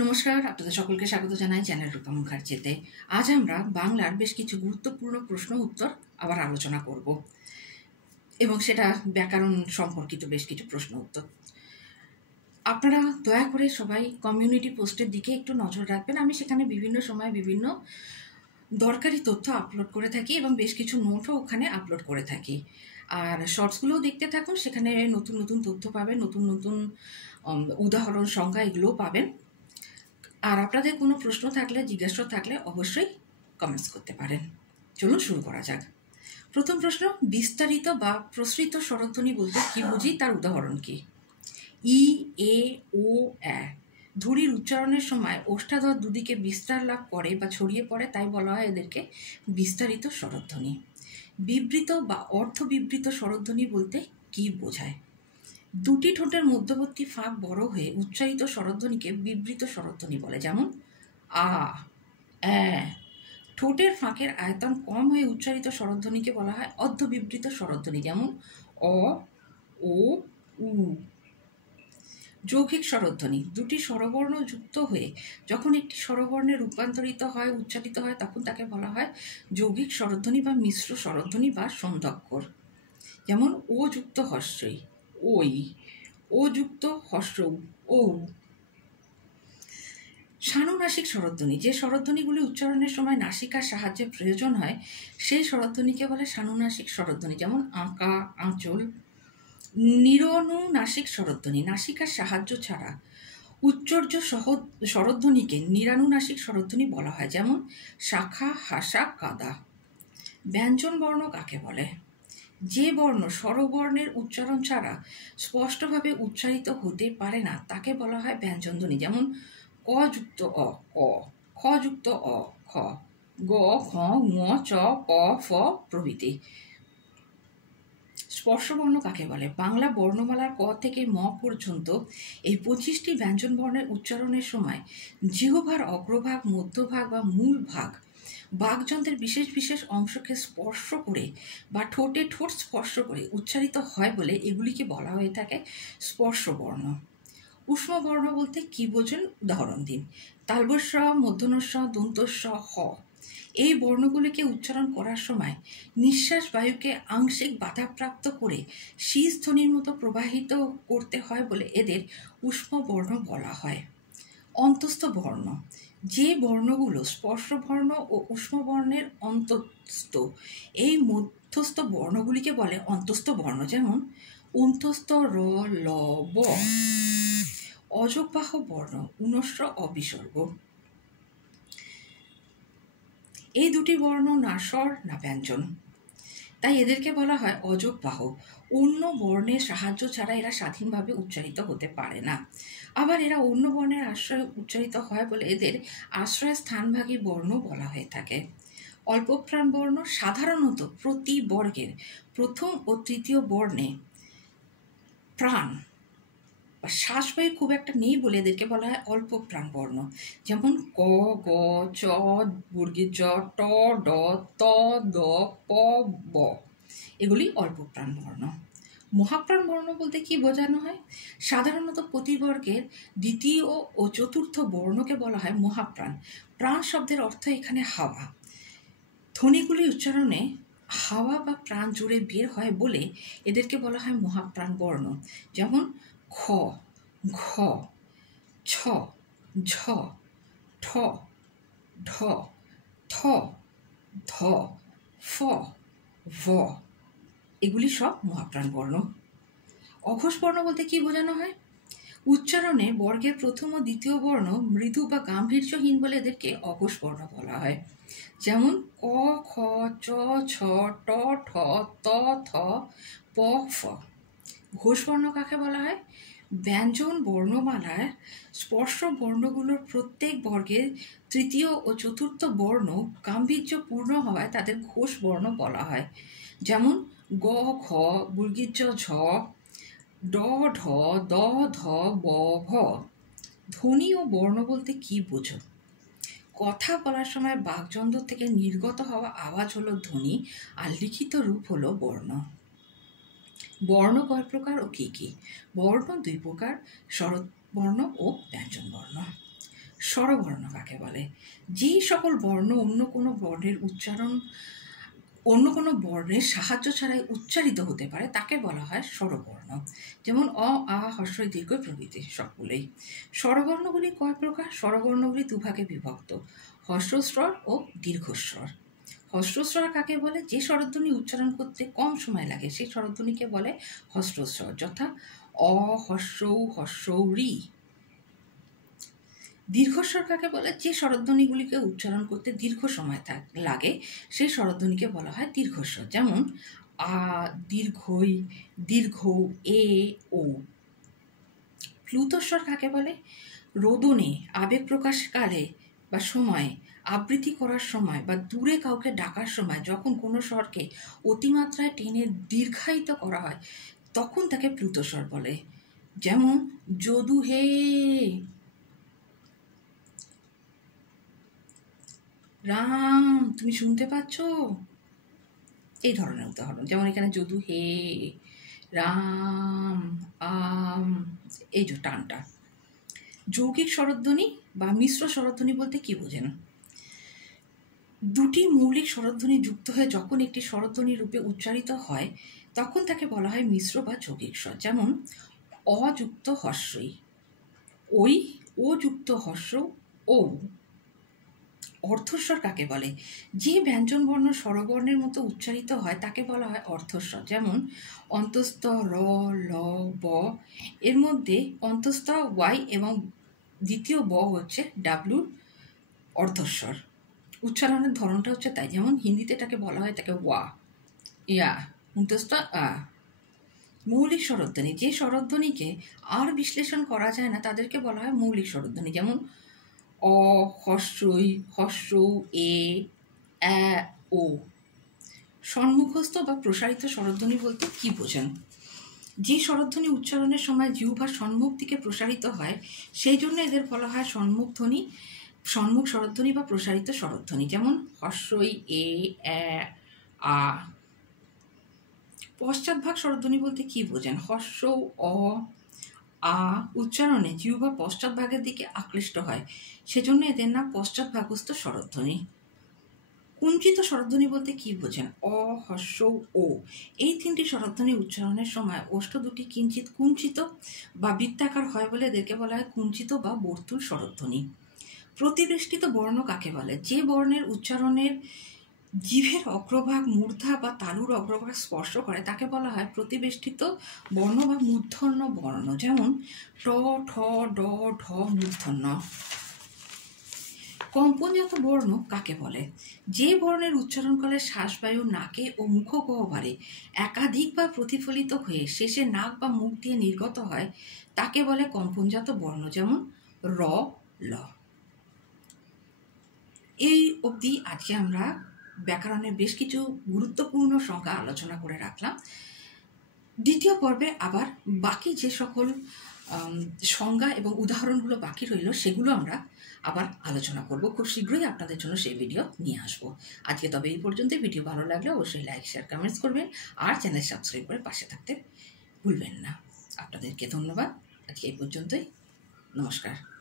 নমস্কার, আপনাদের সকলকে স্বাগত জানাই চ্যানেল রূপা মুখার্জিতে। আজ আমরা বাংলার বেশ কিছু গুরুত্বপূর্ণ প্রশ্ন উত্তর আবার আলোচনা করব এবং সেটা ব্যাকরণ সম্পর্কিত বেশ কিছু প্রশ্ন উত্তর। আপনারা দয়া করে সবাই কমিউনিটি পোস্টের দিকে একটু নজর রাখবেন। আমি সেখানে বিভিন্ন সময় বিভিন্ন দরকারি তথ্য আপলোড করে থাকি এবং বেশ কিছু নোটও ওখানে আপলোড করে থাকি। আর শর্টসগুলোও দেখতে থাকুন, সেখানে নতুন নতুন তথ্য পাবেন, নতুন নতুন উদাহরণ সংখ্যা এগুলোও পাবেন। আর আপনাদের কোনো প্রশ্ন থাকলে, জিজ্ঞাসা থাকলে অবশ্যই কমেন্টস করতে পারেন। চলুন শুরু করা যাক। প্রথম প্রশ্ন, বিস্তারিত বা প্রসৃত স্বরধ্বনি বলতে কি বুঝি, তার উদাহরণ কি? ই, এ, ও, এ ধ্বনির উচ্চারণের সময় ওষ্ঠাধর দুদিকে বিস্তার লাভ করে বা ছড়িয়ে পড়ে, তাই বলা হয় এদেরকে বিস্তারিত স্বরধ্বনি। বিবৃত বা অর্থবিবৃত স্বরধ্বনি বলতে কি বোঝায়? দুটি ঠোঁটের মধ্যবর্তী ফাঁক বড় হয়ে উচ্চারিত স্বরধ্বনিকে বিবৃত স্বরধ্বনি বলে, যেমন আ, এ। ঠোঁটের ফাঁকের আয়তন কম হয়ে উচ্চারিত স্বরধ্বনিকে বলা হয় অর্ধবিবৃত স্বরধ্বনি, যেমন অ, ও, উ। যৌগিক স্বরধ্বনি, দুটি স্বরবর্ণ যুক্ত হয়ে যখন একটি স্বরবর্ণে রূপান্তরিত হয়, উচ্চারিত হয়, তখন তাকে বলা হয় যৌগিক স্বরধ্বনি বা মিশ্র স্বরধ্বনি বা সন্ধ্যক্ষর, যেমন ও যুক্ত হস্যই, ওই। ও যুক্ত হস্য, ও। সানুনাসিক স্বরধ্বনি, যে স্বরধ্বনিগুলি উচ্চারণের সময় নাসিকার সাহায্যে প্রয়োজন হয় সেই স্বরধ্বনিকে বলে সানুনাসিক স্বরধ্বনি, যেমন আঁকা, আঁচল। নিরনুনাসিক স্বরধ্বনি, নাসিকার সাহায্য ছাড়া উচ্চার্য স্বরধ্বনিকে নিরানুনাসিক স্বরধ্বনি বলা হয়, যেমন শাখা, হাসা, কাদা। ব্যঞ্জন বর্ণ কাকে বলে? যে বর্ণ স্বরবর্ণের উচ্চারণ ছাড়া স্পষ্টভাবে উচ্চারিত হতে পারে না তাকে বলা হয় ব্যঞ্জনধ্বনি, যেমন ক যুক্ত অ, ক। খ যুক্ত অ, খ। গ, খ, ঙ, চ, প, ফ প্রভৃতি। স্পর্শবর্ণ কাকে বলে? বাংলা বর্ণমালার ক থেকে ম পর্যন্ত এই 25টি ব্যঞ্জন বর্ণের উচ্চারণের সময় জিহ্বার অগ্রভাগ, মধ্যভাগ বা মূল ভাগ বাকযন্ত্রের বিশেষ বিশেষ অংশকে স্পর্শ করে বা ঠোঁটে ঠোঁট স্পর্শ করে উচ্চারিত হয় বলে এগুলিকে বলা হয়ে থাকে স্পর্শবর্ণ। উষ্ম বর্ণ বলতে কি বোঝেন, উদাহরণ দিন। তালবস্য, মূর্ধন্যস্ব, দন্তস্ব, হ। এই বর্ণগুলিকে উচ্চারণ করার সময় নিঃশ্বাস বায়ুকে আংশিক বাধাপ্রাপ্ত করে শীষ ধ্বনির মতো প্রবাহিত করতে হয় বলে এদের উষ্ম বর্ণ বলা হয়। অন্তস্থ বর্ণ, যে বর্ণগুলো স্পর্শবর্ণ ও উষ্ম বর্ণের অন্তস্থ, এই মধ্যস্থ বর্ণগুলিকে বলে অন্তস্থ বর্ণ, যেমন অন্তস্থ র, ল, ব। অযোগবাহ বর্ণ, ঊনস্র অবিসর্গ। এই দুটি বর্ণ না স্বর না ব্যঞ্জন, তাই এদেরকে বলা হয় অযোগবাহ। অন্য বর্ণের সাহায্য ছাড়া এরা স্বাধীনভাবে উচ্চারিত হতে পারে না। আবার এরা অন্য বর্ণের আশ্রয়ে উচ্চারিত হয় বলে এদের আশ্রয় স্থানভাগী বর্ণ বলা হয়ে থাকে। অল্পপ্রাণ বর্ণ, সাধারণত প্রতি বর্গের প্রথম ও তৃতীয় বর্ণে প্রাণ বা শ্বাসবায়ু খুব একটা নেই বলে এদেরকে বলা হয় অল্প প্রাণ বর্ণ, যেমন ক, গ, চ, বর্গীয় জ, ট, ড, ত, দ, প, ব। এগুলি অল্প প্রাণ বর্ণ। মহাপ্রাণ বর্ণ বলতে কি বোঝানো হয়? সাধারণত প্রতিবর্গের দ্বিতীয় ও চতুর্থ বর্ণকে বলা হয় মহাপ্রাণ। প্রাণ শব্দের অর্থ এখানে হাওয়া। ধ্বনিগুলি উচ্চারণে হাওয়া বা প্রাণ জুড়ে বের হয় বলে এদেরকে বলা হয় মহাপ্রাণ বর্ণ, যেমন খ, ঘ, ছ, ঝ, ঠ, ঢ, থ, ধ, ফ, ভ। এগুলি সব মহাপ্রাণ বর্ণ। অঘোষ বর্ণ বলতে কি বোঝানো হয়? উচ্চারণে বর্গের প্রথম ও দ্বিতীয় বর্ণ মৃদু বা গাম্ভীর্যহীন বলে এদেরকে অঘোষ বর্ণ বলা হয়, যেমন ক, খ, চ, ছ, ট, ঠ, ত, থ, প, ফ। ঘোষ বর্ণ কাকে বলা হয়? ব্যঞ্জন বর্ণমালার স্পর্শ বর্ণগুলোর প্রত্যেক বর্গের তৃতীয় ও চতুর্থ বর্ণ গাম্ভীর্যপূর্ণ হওয়ায় তাদের ঘোষ বর্ণ বলা হয়, যেমন গ, ঘ, বর্গীয় ঝ, ড, ঢ, দ, ধ, ব, ভ। ধ্বনি ও বর্ণ বলতে কি বোঝো? কথা বলার সময় বাকযন্ত্র থেকে নির্গত হওয়া আওয়াজ হলো ধ্বনি, আর লিখিত রূপ হলো বর্ণ। বর্ণ কয় প্রকার ও কি কি? বর্ণ দুই প্রকার, স্বরবর্ণ ও ব্যঞ্জন বর্ণ। স্বরবর্ণ কাকে বলে? যেই সকল বর্ণ অন্য কোনো বর্ণের উচ্চারণ অন্য কোনো বর্ণের সাহায্য ছাড়াই উচ্চারিত হতে পারে তাকে বলা হয় স্বরবর্ণ। যেমন অ, আ, হ্রস্ব ই, দীর্ঘ প্রভৃতি সবগুলোই। স্বরবর্ণগুলি কয় প্রকার? স্বরবর্ণগুলি দুভাগে বিভক্ত, হ্রস্বস্বর ও দীর্ঘস্বর। হ্রস্বস্বর কাকে বলে? যে স্বরধ্বনি উচ্চারণ করতে কম সময় লাগে সেই স্বরধ্বনিকে বলে হ্রস্বস্বর, যথা অ, হ্রস্ব উ, হ্রস্ব ঋ। দীর্ঘস্বর কাকে বলে? যে স্বরধ্বনিগুলিকে উচ্চারণ করতে দীর্ঘ সময় লাগে সেই স্বরধ্বনিকে বলা হয় দীর্ঘস্বর। যেমন আ, দীর্ঘই, দীর্ঘ, এ, ও। প্লুতস্বর কাকে বলে? রোদনে, আবেগ প্রকাশকালে বা সময়ে, আবৃত্তি করার সময় বা দূরে কাউকে ডাকার সময় যখন কোনো স্বরকে অতিমাত্রায় টেনে দীর্ঘায়িত করা হয় তখন তাকে প্লুতস্বর বলে। যেমন যদু হে, রাম তুমি শুনতে পাচ্ছ, এই ধরনের উদাহরণ। যেমন এখানে যদু হে, রাম, আম, এই যে টানটা। যৌগিক স্বরধ্বনি বা মিশ্র স্বরধ্বনি বলতে কি বোঝেন? দুটি মৌলিক স্বরধ্বনি যুক্ত হয়ে যখন একটি স্বরধ্বনি রূপে উচ্চারিত হয় তখন তাকে বলা হয় মিশ্র বা যৌগিক স্বর। যেমন অযুক্ত হ্রস্বই, ওই, ও যুক্ত হ্রস্ব ও। অর্থস্বর কাকে বলে? যে ব্যঞ্জন বর্ণ স্বরবর্ণের মতো উচ্চারিত হয় তাকে বলা হয় অর্থস্বর। যেমন অন্তস্থ র, ল, ব, এর মধ্যে অন্তস্থ ওয়াই এবং দ্বিতীয় ব হচ্ছে ডাব্লুর অর্ধস্বর। উচ্চারণের ধরনটা হচ্ছে তাই। যেমন হিন্দিতে এটাকে বলা হয় তাকে ওয়া, ইয়া, অন্তস্থ আ। মৌলিক স্বরধ্বনি, যে স্বরধ্বনিকে আর বিশ্লেষণ করা যায় না তাদেরকে বলা হয় মৌলিক স্বরধ্বনি। যেমন অ, হ্রস্বই, হ্রস্ব এ, অ্যা, ও। সম্মুখস্থ বা প্রসারিত স্বরধ্বনি বলতে কি বোঝেন? যে স্বরধ্বনি উচ্চারণের সময় জিহ্বার সম্মুখ দিকে প্রসারিত হয় সেই জন্য এদের বলা হয় সম্মুখধ্বনি, সম্মুখ স্বরধ্বনি বা প্রসারিত স্বরধ্বনি। যেমন হ্রস্বই এ, অ্যা, আ। পশ্চাৎভাগ স্বরধ্বনি বলতে কি বোঝেন? হ্রস্ব অ, আ উচ্চারণে জিহ্বা পশ্চাৎভাগের দিকে আকৃষ্ট হয়, সেজন্য এদের নাম পশ্চাৎভাগস্থ স্বরধ্বনি। কুঞ্চিত স্বরধ্বনি বলতে কি বোঝেন? অ, হ্রস্ব ও, এই তিনটি স্বরধ্বনি উচ্চারণের সময় ওষ্ঠ দুটি কিঞ্চিত কুঞ্চিত বা বৃত্তাকার হয় বলে এদেরকে বলা হয় কুঞ্চিত বা বর্তুল স্বরধ্বনি। প্রতিবেষ্টিত বর্ণ কাকে বলে? যে বর্ণের উচ্চারণের জিভের অগ্রভাগ মূর্ধা বা তালুর অগ্রভাগ স্পর্শ করে তাকে বলা হয় প্রতিবেষ্টিত বর্ণ বা মূর্ধন্য বর্ণ। যেমন ট, ঠ, ড, ঢ মূর্ধন্য। কম্পনজাত বর্ণ কাকে বলে? যে বর্ণের উচ্চারণকালে শ্বাসবায়ু নাকে ও মুখগহ্বরে একাধিকবার প্রতিফলিত হয়ে শেষে নাক বা মুখ দিয়ে নির্গত হয় তাকে বলে কম্পনজাত বর্ণ। যেমন র, ল। এই অবধি আজকে আমরা ব্যাকরণের বেশ কিছু গুরুত্বপূর্ণ সংজ্ঞা আলোচনা করে রাখলাম। দ্বিতীয় পর্বে আবার বাকি যে সকল সংজ্ঞা এবং উদাহরণগুলো বাকি রইল সেগুলো আমরা আবার আলোচনা করব। খুব শীঘ্রই আপনাদের জন্য সেই ভিডিও নিয়ে আসবো। আজকে তবে এই পর্যন্ত। ভিডিও ভালো লাগলে অবশ্যই লাইক, শেয়ার, কমেন্টস করবেন আর চ্যানেল সাবস্ক্রাইব করে পাশে থাকতে ভুলবেন না। আপনাদেরকে ধন্যবাদ। আজকে এই পর্যন্তই। নমস্কার।